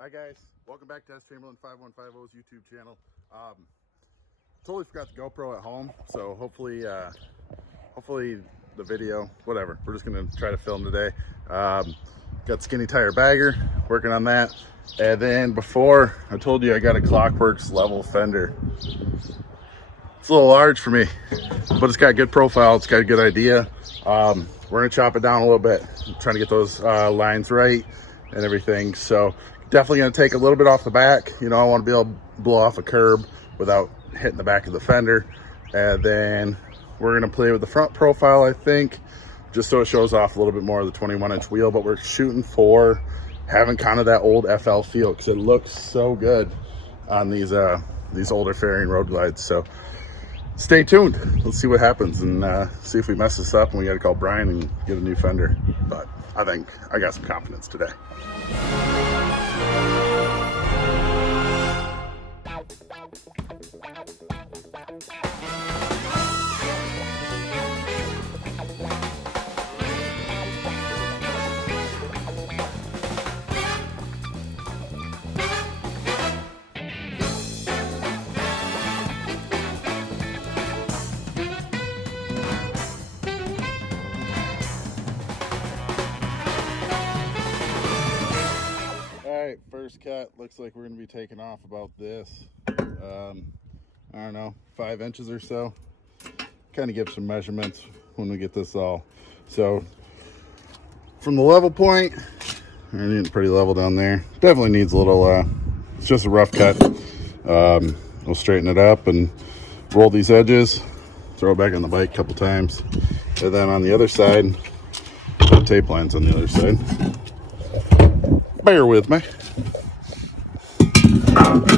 Hi guys, welcome back to S Chamberlain 5150's YouTube channel. Totally forgot the GoPro at home, so hopefully the video, whatever. We're just gonna try to film today. Got skinny tire bagger, working on that. And then before, I told you I got a Clockworks level fender. It's a little large for me, but it's got good profile. It's got a good idea. We're gonna chop it down a little bit. I'm trying to get those lines right and everything. So definitely gonna take a little bit off the back. You know, I want to be able to blow off a curb without hitting the back of the fender. And then we're gonna play with the front profile, I think, just so it shows off a little bit more of the 21-inch wheel. But we're shooting for having kind of that old FL feel because it looks so good on these older fairing road glides. So stay tuned. Let's see what happens and see if we mess this up and we got to call Brian and get a new fender. But I think I got some confidence today. Alright, first cut. Looks like we're going to be taking off about this. I don't know, 5 inches or so. Kind of give some measurements when we get this all. So, from the level point, we're getting pretty level down there. Definitely needs a little, it's just a rough cut. We'll straighten it up and roll these edges. Throw it back on the bike a couple times. And then on the other side, put tape lines on the other side. Bear with me.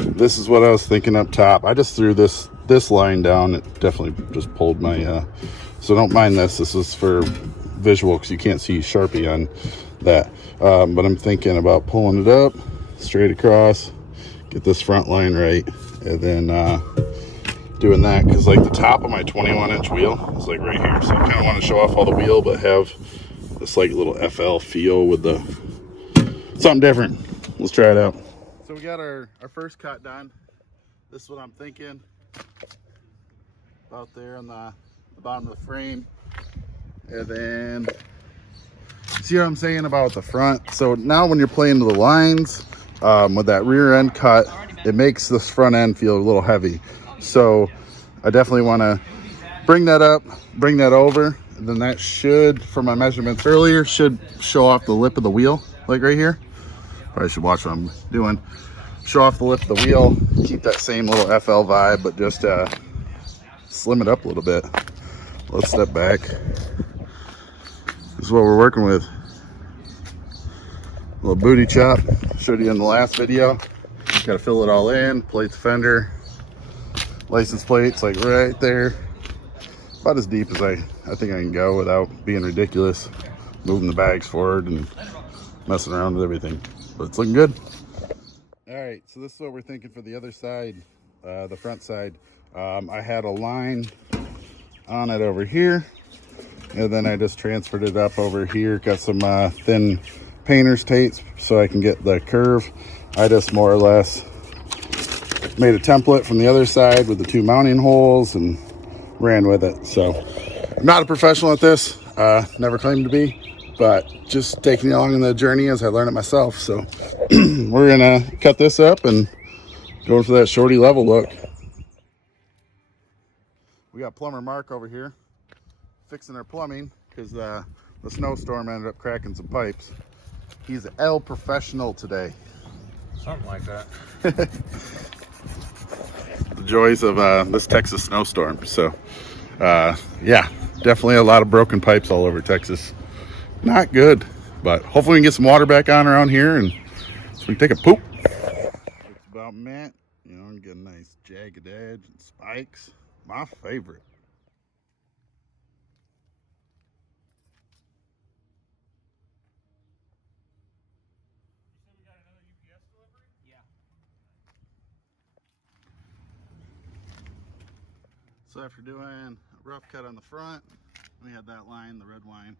This is what I was thinking up top. I just threw this line down. It definitely just pulled my so don't mind this. This is for visual because you can't see Sharpie on that. But I'm thinking about pulling it up straight across, get this front line right, and then doing that because like the top of my 21-inch wheel is like right here. So I kind of want to show off all the wheel but have this like little FL feel with the something different. Let's try it out. So we got our first cut done. This is what I'm thinking. About there on the bottom of the frame. And then, see what I'm saying about the front? So now when you're playing to the lines, with that rear end cut, it makes this front end feel a little heavy. So I definitely want to bring that up, bring that over. And then that should, from my measurements earlier, should show off the lip of the wheel, like right here. Probably should watch what I'm doing. Show off the lip of the wheel, keep that same little FL vibe, but just slim it up a little bit. Let's step back. This is what we're working with. A little booty chop. Showed you in the last video. Got to fill it all in. Plate the fender. License plates like right there. About as deep as I think I can go without being ridiculous. Moving the bags forward and messing around with everything. But it's looking good. All right, so this is what we're thinking for the other side, the front side. I had a line on it over here, and then I just transferred it up over here. Got some thin painter's tapes so I can get the curve. I just more or less made a template from the other side with the 2 mounting holes and ran with it. So I'm not a professional at this, never claimed to be, but just taking you along in the journey as I learn it myself. So we're gonna cut this up and go for that shorty level look. We got plumber Mark over here fixing our plumbing because the snowstorm ended up cracking some pipes. He's El Professional today. Something like that. The joys of this Texas snowstorm. So yeah, definitely a lot of broken pipes all over Texas. Not good, but hopefully we can get some water back on around here and so we can take a poop. It's about mint, you know, and get a nice jagged edge and spikes. My favorite. So after doing a rough cut on the front, we had that line, the red line.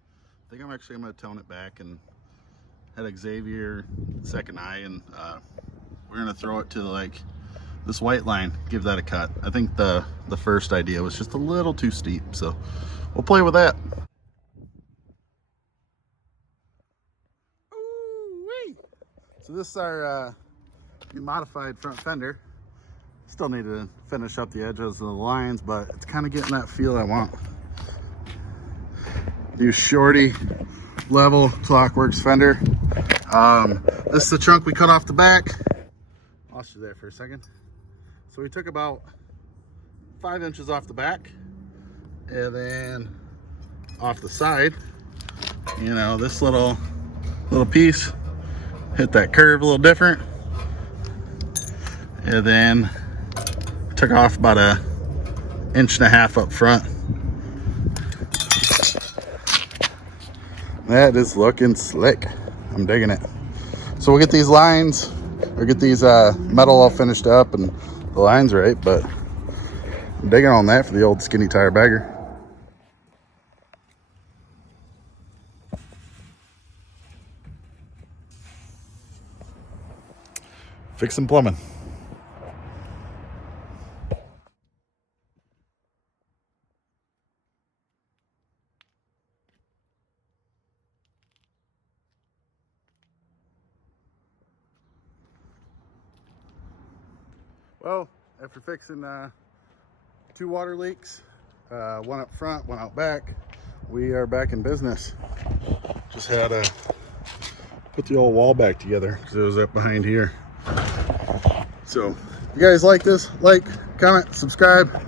I think I'm actually going to tone it back and had Xavier second eye, and we're gonna throw it to like this white line, give that a cut. I think the first idea was just a little too steep, so we'll play with that. Ooh-wee. So this is our modified front fender. Still need to finish up the edges of the lines, but it's kind of getting that feel I want. New shorty level Clockworks fender. This is the chunk we cut off the back. Lost you there for a second. So we took about 5 inches off the back, and then off the side, you know, this little piece hit that curve a little different, and then took off about 1.5 inches up front. That is looking slick. I'm digging it. So we'll get these lines, or get these metal all finished up and the lines right, but I'm digging on that for the old skinny tire bagger. Fixing plumbing. Well, after fixing 2 water leaks, one up front, one out back, we are back in business. Just had to put the old wall back together because it was up behind here. So, if you guys like this, like, comment, subscribe.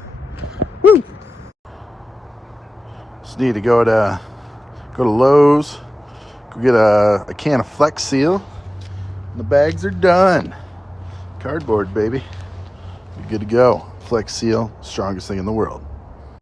Woo! Just need to go to Lowe's, go get a can of Flex Seal, and the bags are done. Cardboard, baby. You're good to go. Flex Seal, strongest thing in the world.